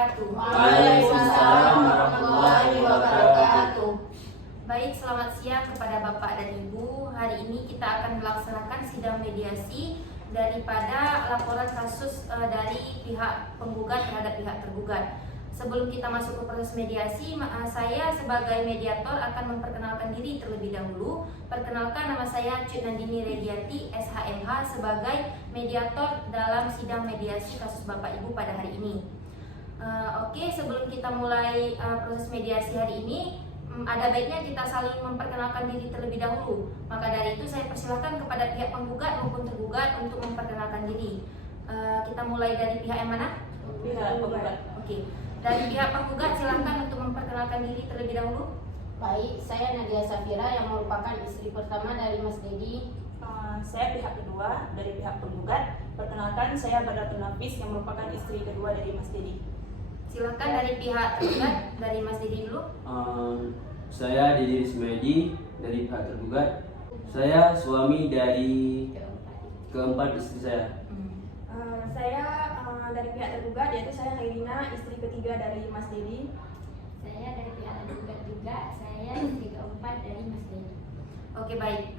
wabarakatuh. Waalaikumsalam warahmatullahi wabarakatuh. Baik, selamat siang kepada Bapak dan Ibu. Hari ini kita akan melaksanakan sidang mediasi daripada laporan kasus dari pihak penggugat terhadap pihak tergugat. Sebelum kita masuk ke proses mediasi, saya sebagai mediator akan memperkenalkan diri terlebih dahulu. Perkenalkan, nama saya Cut Nandini Regiati, SHMH, sebagai mediator dalam sidang mediasi kasus Bapak Ibu pada hari ini. Oke, sebelum kita mulai proses mediasi hari ini, ada baiknya kita saling memperkenalkan diri terlebih dahulu. Maka dari itu saya persilahkan kepada pihak penggugat maupun tergugat untuk memperkenalkan diri. Kita mulai dari pihak yang mana? Pihak penggugat. Oke. Dari pihak penggugat silakan untuk memperkenalkan diri terlebih dahulu. Baik, saya Nadia Safira yang merupakan istri pertama dari Mas Dedi. Saya pihak kedua dari pihak penggugat. Perkenalkan, saya Badratul Nafis yang merupakan istri kedua dari Mas Dedi. Silakan dari pihak tergugat, dari Mas Dedi dulu. Saya Didi Rismedi dari pihak tergugat. Saya suami dari keempat istri saya. Saya dari pihak tergugat, yaitu saya Hairina, istri ketiga dari Mas Dedi. Saya dari pihak tergugat juga, saya istri keempat dari Mas Dedi. Oke, baik.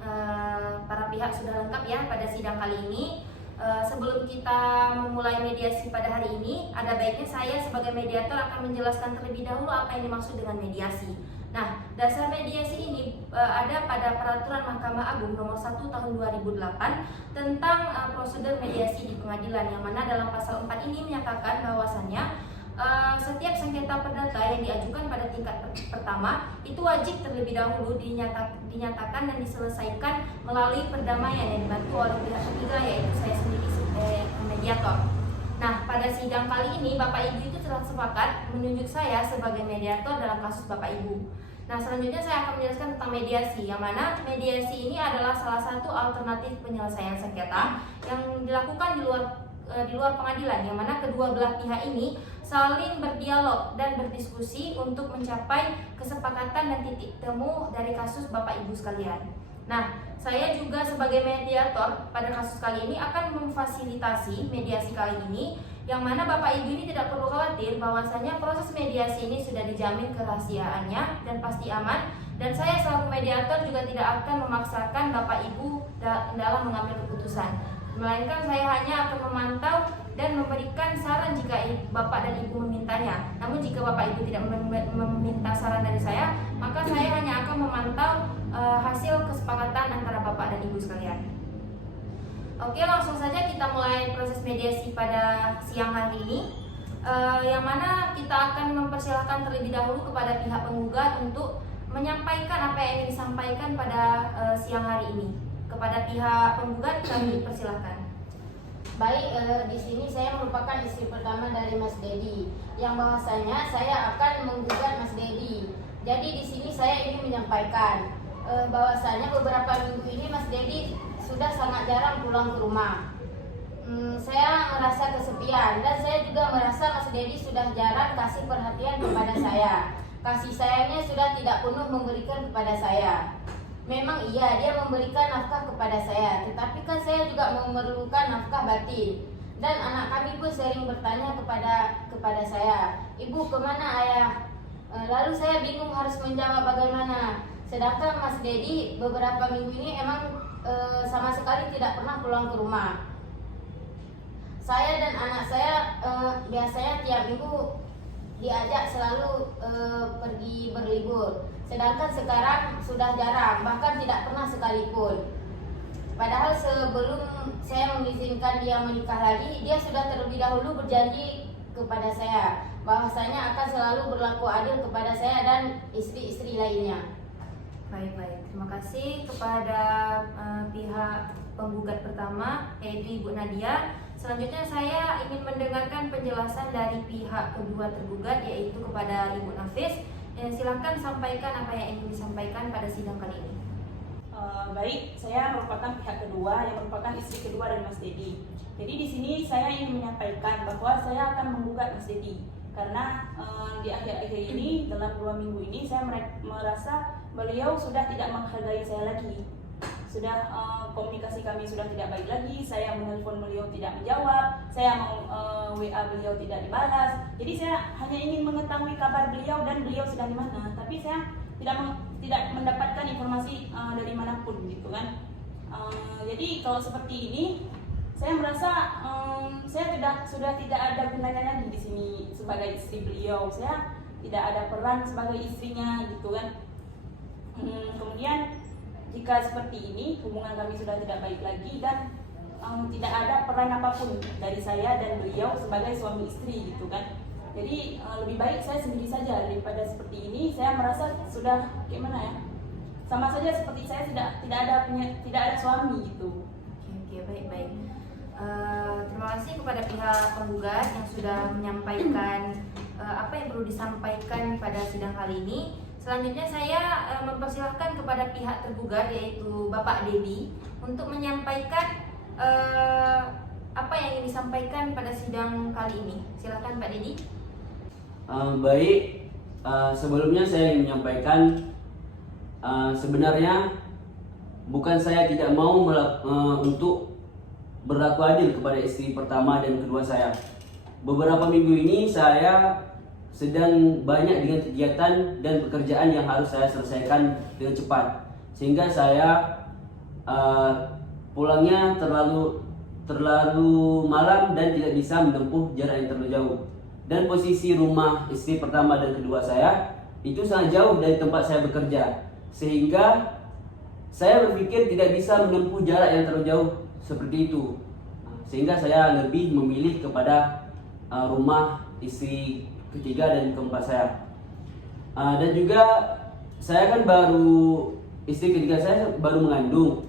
Para pihak sudah lengkap ya pada sidang kali ini. Sebelum kita memulai mediasi pada hari ini, ada baiknya saya sebagai mediator akan menjelaskan terlebih dahulu apa yang dimaksud dengan mediasi. Nah, dasar mediasi ini ada pada Peraturan Mahkamah Agung Nomor 1 Tahun 2008 tentang prosedur mediasi di pengadilan, yang mana dalam pasal 4 ini menyatakan bahwasannya setiap sengketa perdata yang diajukan pada tingkat pertama itu wajib terlebih dahulu dinyatakan dan diselesaikan melalui perdamaian yang dibantu oleh pihak ketiga, yaitu saya sendiri sebagai mediator. Nah, pada sidang kali ini Bapak Ibu itu telah sepakat menunjuk saya sebagai mediator dalam kasus Bapak Ibu. Nah, selanjutnya saya akan menjelaskan tentang mediasi, yang mana mediasi ini adalah salah satu alternatif penyelesaian sengketa yang dilakukan di luar pengadilan, yang mana kedua belah pihak ini saling berdialog dan berdiskusi untuk mencapai kesepakatan dan titik temu dari kasus Bapak Ibu sekalian. Nah, saya juga sebagai mediator pada kasus kali ini akan memfasilitasi mediasi kali ini, yang mana Bapak Ibu ini tidak perlu khawatir bahwasanya proses mediasi ini sudah dijamin kerahasiaannya dan pasti aman, dan saya selaku mediator juga tidak akan memaksakan Bapak Ibu dalam mengambil keputusan, melainkan saya hanya akan memantau dan memberikan saran jika Bapak dan Ibu memintanya. Namun jika Bapak Ibu tidak meminta saran dari saya, maka saya hanya akan memantau hasil kesepakatan antara Bapak dan Ibu sekalian. Oke, langsung saja kita mulai proses mediasi pada siang hari ini, yang mana kita akan mempersilahkan terlebih dahulu kepada pihak penggugat untuk menyampaikan apa yang ingin disampaikan pada siang hari ini. Kepada pihak penggugat kami persilahkan. Baik, di sini saya merupakan istri pertama dari Mas Dedi, yang bahwasanya saya akan menggugat Mas Dedi. Jadi di sini saya ingin menyampaikan bahwasanya beberapa minggu ini Mas Dedi sudah sangat jarang pulang ke rumah. Saya merasa kesepian, dan saya juga merasa Mas Dedi sudah jarang kasih perhatian kepada saya. Kasih sayangnya sudah tidak penuh memberikan kepada saya. Memang iya, dia memberikan nafkah kepada saya, tetapi kan saya juga memerlukan nafkah batin. Dan anak kami pun sering bertanya kepada saya, "Ibu, kemana ayah?" Lalu saya bingung harus menjawab bagaimana. Sedangkan Mas Dedi beberapa minggu ini emang sama sekali tidak pernah pulang ke rumah. Saya dan anak saya biasanya tiap minggu diajak selalu pergi berlibur. Sedangkan sekarang sudah jarang, bahkan tidak pernah sekalipun. Padahal sebelum saya mengizinkan dia menikah lagi, dia sudah terlebih dahulu berjanji kepada saya bahwasanya akan selalu berlaku adil kepada saya dan istri-istri lainnya. Baik. Terima kasih kepada pihak penggugat pertama, yaitu Ibu Nadia. Selanjutnya saya ingin mendengarkan penjelasan dari pihak kedua tergugat, yaitu kepada Ibu Nafis. Silakan sampaikan apa yang ingin disampaikan pada sidang kali ini. Baik, saya merupakan pihak kedua yang merupakan istri kedua dari Mas Dedi. Jadi di sini saya ingin menyampaikan bahwa saya akan menggugat Mas Dedi karena di akhir-akhir ini dalam 2 minggu ini saya merasa beliau sudah tidak menghargai saya lagi. komunikasi kami sudah tidak baik lagi. Saya menelpon beliau tidak menjawab, saya mau WA beliau tidak dibalas. Jadi saya hanya ingin mengetahui kabar beliau dan beliau sedang di mana, tapi saya tidak mendapatkan informasi dari manapun gitu kan. Jadi kalau seperti ini saya merasa saya sudah tidak ada gunanya lagi di sini sebagai istri beliau. Saya tidak ada peran sebagai istrinya gitu kan. Kemudian jika seperti ini hubungan kami sudah tidak baik lagi dan tidak ada peran apapun dari saya dan beliau sebagai suami istri gitu kan. Jadi lebih baik saya sendiri saja daripada seperti ini. Saya merasa sudah gimana ya, sama saja seperti saya tidak ada suami gitu. Oke, baik. Terima kasih kepada pihak penggugat yang sudah menyampaikan apa yang perlu disampaikan pada sidang kali ini. Selanjutnya saya mempersilahkan kepada pihak tergugat yaitu Bapak Dedi untuk menyampaikan apa yang ingin disampaikan pada sidang kali ini. Silakan Pak Dedi. Baik, sebelumnya saya ingin menyampaikan sebenarnya bukan saya tidak mau untuk berlaku adil kepada istri pertama dan kedua saya. Beberapa minggu ini saya sedang banyak dengan kegiatan dan pekerjaan yang harus saya selesaikan dengan cepat, sehingga saya pulangnya terlalu malam dan tidak bisa menempuh jarak yang terlalu jauh. Dan posisi rumah istri pertama dan kedua saya itu sangat jauh dari tempat saya bekerja, sehingga saya berpikir tidak bisa menempuh jarak yang terlalu jauh seperti itu, sehingga saya lebih memilih kepada rumah istri ketiga dan keempat saya. Dan juga saya kan istri ketiga saya baru mengandung,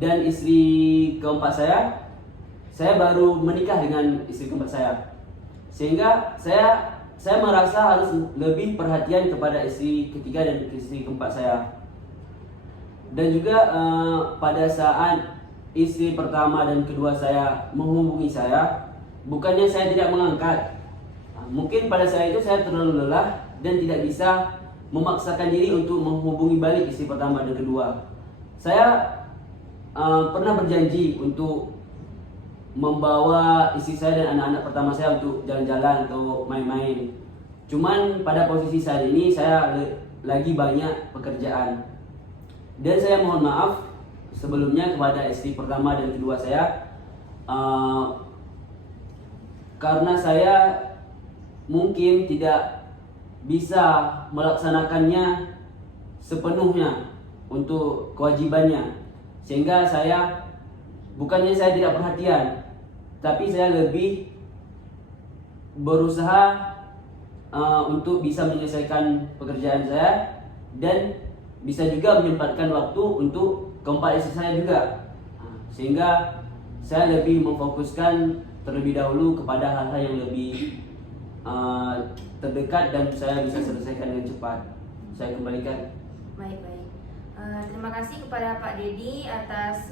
dan istri keempat saya baru menikah dengan istri keempat saya, sehingga saya merasa harus lebih perhatian kepada istri ketiga dan istri keempat saya. Dan juga pada saat istri pertama dan kedua saya menghubungi saya, bukannya saya tidak mengangkat. Mungkin pada saat itu saya terlalu lelah dan tidak bisa memaksakan diri untuk menghubungi balik istri pertama dan kedua. Saya pernah berjanji untuk membawa istri saya dan anak-anak pertama saya untuk jalan-jalan atau main-main. Cuman pada posisi saat ini saya lagi banyak pekerjaan. Dan saya mohon maaf sebelumnya kepada istri pertama dan kedua saya, karena saya mungkin tidak bisa melaksanakannya sepenuhnya untuk kewajibannya, sehingga bukannya saya tidak perhatian, tapi saya lebih berusaha untuk bisa menyelesaikan pekerjaan saya dan bisa juga menyempatkan waktu untuk keempat istri saya juga, sehingga saya lebih memfokuskan terlebih dahulu kepada hal-hal yang lebih terdekat dan saya bisa selesaikan dengan cepat. Saya kembalikan. Baik. Terima kasih kepada Pak Dedi atas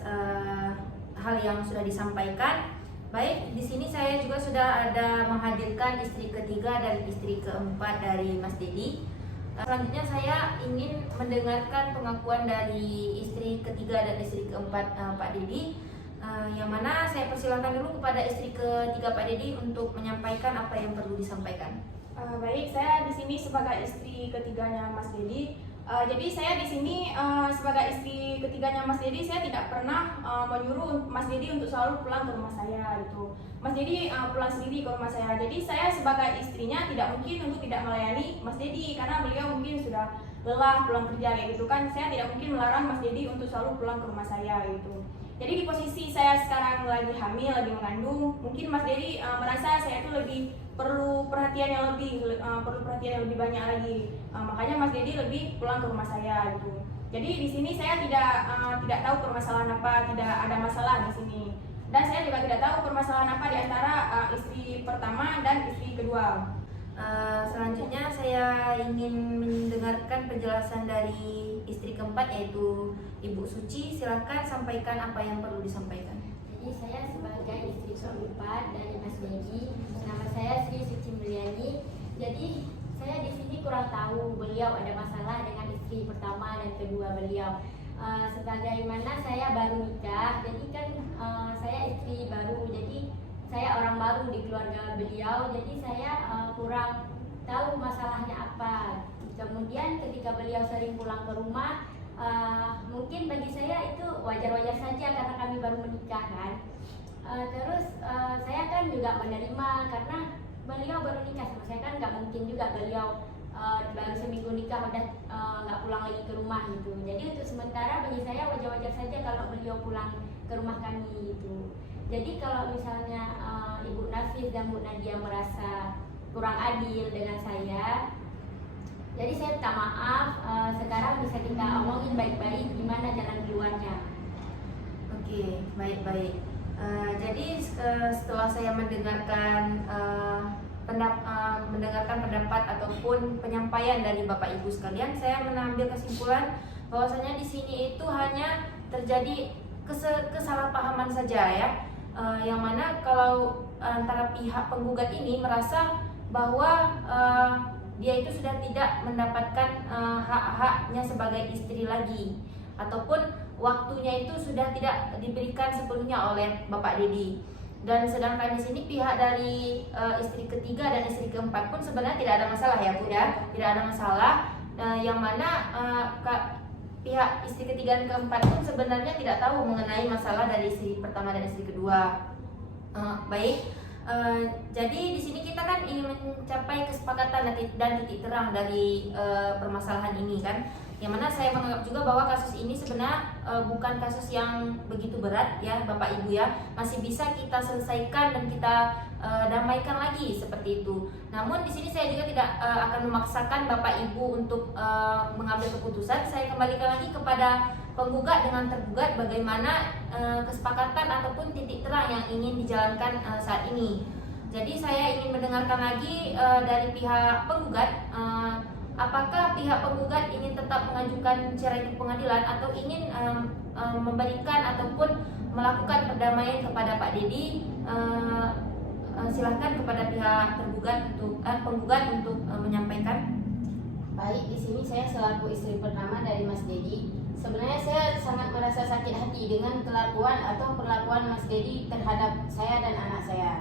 hal yang sudah disampaikan. Baik, di sini saya juga sudah ada menghadirkan istri ketiga dan istri keempat dari Mas Dedi. Selanjutnya saya ingin mendengarkan pengakuan dari istri ketiga dan istri keempat Pak Dedi, yang mana saya persilahkan dulu kepada istri ketiga Pak Dedi untuk menyampaikan apa yang perlu disampaikan. Baik, saya di sini sebagai istri ketiganya Mas Dedi. Jadi saya di sini sebagai istri ketiganya Mas Dedi, saya tidak pernah menyuruh Mas Dedi untuk selalu pulang ke rumah saya gitu. Mas Dedi pulang sendiri ke rumah saya. Jadi saya sebagai istrinya tidak mungkin untuk tidak melayani Mas Dedi, karena beliau mungkin sudah lelah pulang kerja kayak gitu kan. Saya tidak mungkin melarang Mas Dedi untuk selalu pulang ke rumah saya gitu. Jadi di posisi saya sekarang lagi hamil, lagi mengandung, mungkin Mas Dedi merasa saya itu lebih perlu perhatian yang lebih banyak lagi. Makanya Mas Dedi lebih pulang ke rumah saya gitu. Jadi di sini saya tidak tahu permasalahan apa, tidak ada masalah di sini. Dan saya juga tidak tahu permasalahan apa di antara istri pertama dan istri kedua. Selanjutnya saya ingin mendengarkan penjelasan dari istri keempat yaitu Ibu Suci. Silakan sampaikan apa yang perlu disampaikan. Jadi saya sebagai istri keempat dari Mas Dedi, nama saya Sri Suci Mulyani. Jadi saya di sini kurang tahu beliau ada masalah dengan istri pertama dan kedua beliau. sebagaimana saya baru nikah, jadi kan saya istri baru, jadi saya orang baru di keluarga beliau, jadi saya kurang tahu masalahnya apa. Kemudian ketika beliau sering pulang ke rumah, mungkin bagi saya itu wajar-wajar saja karena kami baru menikah kan. Terus saya kan juga menerima karena beliau baru nikah sama saya, kan nggak mungkin juga beliau baru seminggu nikah udah nggak pulang lagi ke rumah gitu. Jadi untuk sementara bagi saya wajar-wajar saja kalau beliau pulang ke rumah kami gitu. Jadi kalau misalnya Ibu Nafis dan Bu Nadia merasa kurang adil dengan saya, jadi saya minta maaf. Sekarang bisa kita omongin baik-baik gimana jalan keluarnya. Oke, baik-baik. Jadi setelah saya mendengarkan pendapat ataupun penyampaian dari Bapak Ibu sekalian, saya mengambil kesimpulan bahwasanya di sini itu hanya terjadi kesalahpahaman saja ya. Yang mana kalau antara pihak penggugat ini merasa bahwa dia itu sudah tidak mendapatkan hak-haknya sebagai istri lagi, ataupun waktunya itu sudah tidak diberikan sepenuhnya oleh Bapak Dedi. Dan sedangkan di sini pihak dari istri ketiga dan istri keempat pun sebenarnya tidak ada masalah ya Bu ya, tidak ada masalah. Yang mana pihak istri ketiga dan keempat pun sebenarnya tidak tahu mengenai masalah dari istri pertama dan istri kedua. Baik. Jadi di sini kita kan ingin mencapai kesepakatan dan titik terang dari permasalahan ini kan, yang mana saya menganggap juga bahwa kasus ini sebenarnya bukan kasus yang begitu berat ya Bapak Ibu ya, masih bisa kita selesaikan dan kita damaikan lagi seperti itu. Namun di sini saya juga tidak akan memaksakan Bapak Ibu untuk mengambil keputusan. Saya kembalikan lagi kepada penggugat dengan tergugat bagaimana kesepakatan ataupun titik terang yang ingin dijalankan saat ini. Jadi saya ingin mendengarkan lagi dari pihak penggugat, apakah pihak penggugat ingin tetap mengajukan cerai ke pengadilan atau ingin memberikan ataupun melakukan perdamaian kepada Pak Dedi. Silahkan kepada pihak penggugat untuk menyampaikan. Baik, di sini saya selaku istri pertama dari Mas Dedi. Sebenarnya saya sangat merasa sakit hati dengan kelakuan atau perlakuan Mas Dedi terhadap saya dan anak saya.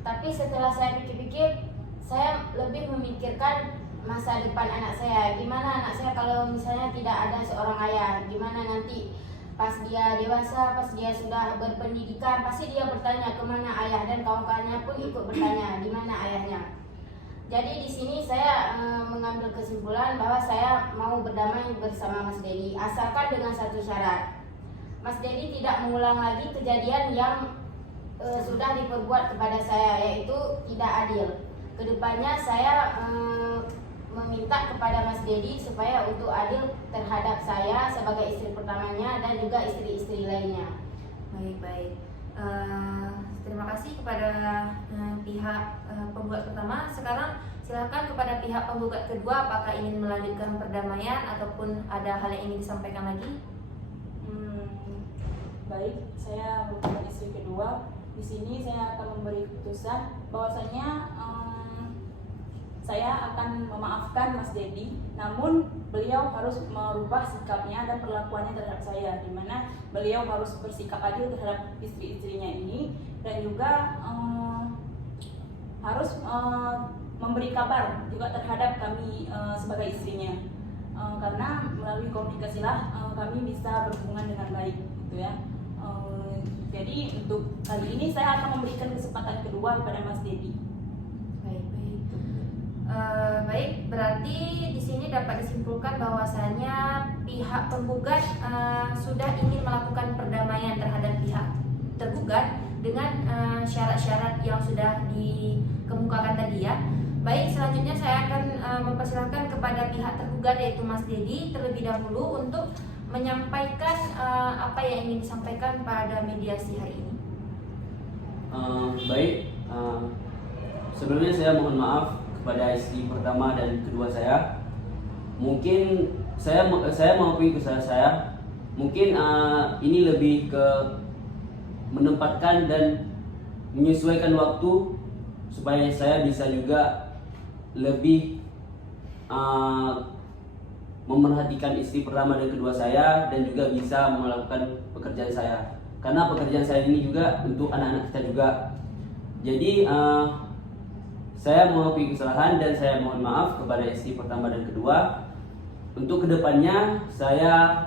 Tapi setelah saya pikir-pikir, saya lebih memikirkan masa depan anak saya. Gimana anak saya kalau misalnya tidak ada seorang ayah? Gimana nanti pas dia dewasa, pas dia sudah berpendidikan, pasti dia bertanya kemana ayah, dan kawan-kawannya pun ikut bertanya di mana ayahnya. Jadi di sini saya mengambil kesimpulan bahwa saya mau berdamai bersama Mas Dedi, asalkan dengan satu syarat. Mas Dedi tidak mengulang lagi kejadian yang sudah diperbuat kepada saya, yaitu tidak adil. Kedepannya saya meminta kepada Mas Dedi supaya untuk adil terhadap saya sebagai istri pertamanya dan juga istri-istri lainnya. Baik. Terima kasih kepada pihak penggugat pertama. Sekarang silakan kepada pihak penggugat kedua, apakah ingin melanjutkan perdamaian ataupun ada hal yang ingin disampaikan lagi? Baik, saya merupakan istri kedua. Di sini saya akan memberi keputusan bahwasanya saya akan memaafkan Mas Dedi, namun beliau harus merubah sikapnya dan perlakuannya terhadap saya, di mana beliau harus bersikap adil terhadap istri-istrinya ini, dan juga harus memberi kabar juga terhadap kami sebagai istrinya, karena melalui komunikasilah kami bisa berhubungan dengan baik, gitu ya. Jadi untuk kali ini saya akan memberikan kesempatan kedua kepada Mas Dedi. Baik, berarti di sini dapat disimpulkan bahwasanya pihak penggugat sudah ingin melakukan perdamaian terhadap pihak tergugat dengan syarat-syarat yang sudah dikemukakan tadi ya. Baik, selanjutnya saya akan mempersilahkan kepada pihak tergugat yaitu Mas Dedi terlebih dahulu untuk menyampaikan apa yang ingin disampaikan pada mediasi hari ini. Baik, sebelumnya saya mohon maaf kepada istri pertama dan kedua saya. Mungkin saya mengakui kesalahan saya. Mungkin ini lebih ke menempatkan dan menyesuaikan waktu supaya saya bisa juga lebih memerhatikan istri pertama dan kedua saya dan juga bisa melakukan pekerjaan saya. Karena pekerjaan saya ini juga untuk anak-anak kita juga. Jadi saya mengakui kesalahan dan saya mohon maaf kepada istri pertama dan kedua. Untuk kedepannya saya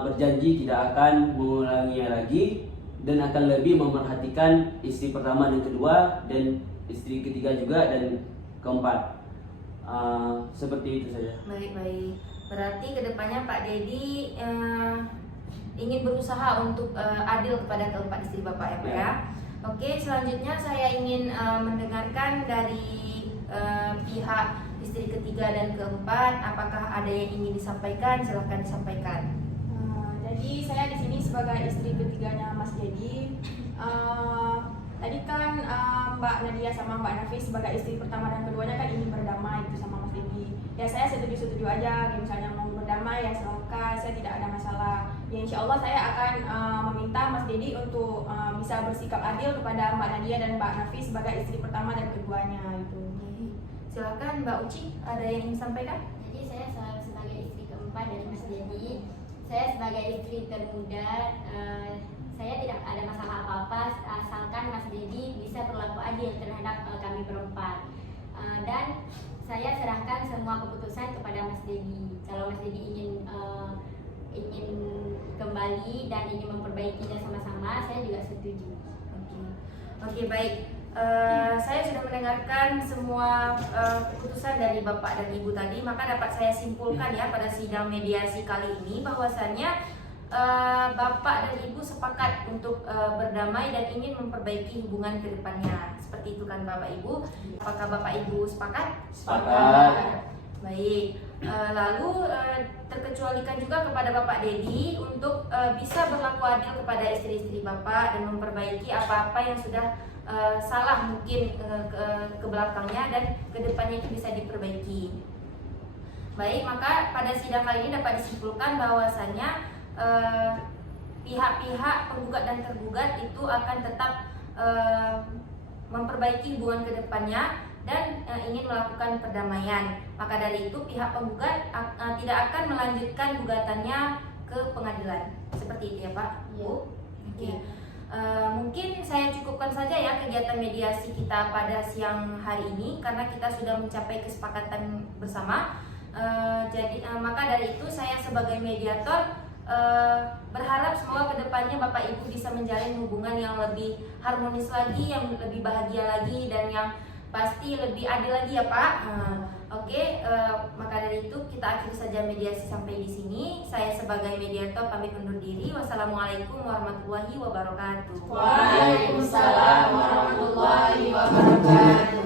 berjanji tidak akan mengulanginya lagi dan akan lebih memerhatikan istri pertama dan kedua dan istri ketiga juga dan keempat. Seperti itu saja. Baik. Berarti kedepannya Pak Dedi ingin berusaha untuk adil kepada keempat istri Bapak ya Pak ya. Oke, selanjutnya saya ingin mendengarkan dari pihak istri ketiga dan keempat. Apakah ada yang ingin disampaikan? Silahkan disampaikan. Jadi saya di sini sebagai istri ketiganya Mas Dedi. Tadi kan Mbak Nadia sama Mbak Nafis sebagai istri pertama dan keduanya kan ingin berdamai gitu sama Mas Dedi. Ya saya setuju aja, misalnya mau berdamai ya silakan, saya tidak ada masalah. Ya insya Allah saya akan meminta Mas Dedi untuk bisa bersikap adil kepada Mbak Nadia dan Mbak Nafis sebagai istri pertama dan keduanya itu. Silakan Mbak Uci, ada yang ingin disampaikan? Jadi saya sebagai istri keempat dari Mas Dedi, saya sebagai istri termuda, saya tidak ada masalah apa-apa asalkan Mas Dedi bisa berlaku adil terhadap kami berempat. Dan saya serahkan semua keputusan kepada Mas Dedi. Kalau Mas Dedi ingin kembali dan ingin memperbaikinya sama-sama, saya juga setuju. Oke, baik. Saya sudah mendengarkan semua keputusan dari Bapak dan Ibu tadi, maka dapat saya simpulkan ya pada sidang mediasi kali ini bahwasannya Bapak dan Ibu sepakat untuk berdamai dan ingin memperbaiki hubungan ke depannya. Seperti itu kan Bapak Ibu? Apakah Bapak Ibu sepakat? Sepakat. Baik. Lalu terkecualikan juga kepada Bapak Dedi untuk bisa berlaku adil kepada istri-istri Bapak dan memperbaiki apa-apa yang sudah salah mungkin ke belakangnya dan ke depannya itu bisa diperbaiki. Baik, maka pada sidang kali ini dapat disimpulkan bahwasannya pihak-pihak penggugat dan tergugat itu akan tetap memperbaiki hubungan ke depannya dan ingin melakukan perdamaian. Maka dari itu pihak penggugat tidak akan melanjutkan gugatannya ke pengadilan. Seperti itu ya Pak? Bu? Oke. Mungkin saya cukupkan saja ya kegiatan mediasi kita pada siang hari ini karena kita sudah mencapai kesepakatan bersama. Maka dari itu saya sebagai mediator berharap semoga kedepannya Bapak Ibu bisa menjalin hubungan yang lebih harmonis lagi, yang lebih bahagia lagi, dan yang pasti lebih adil lagi ya Pak. Maka dari itu kita akhiri saja mediasi sampai di sini. Saya sebagai mediator pamit undur diri. Wassalamualaikum warahmatullahi wabarakatuh. Waalaikumsalam warahmatullahi wabarakatuh.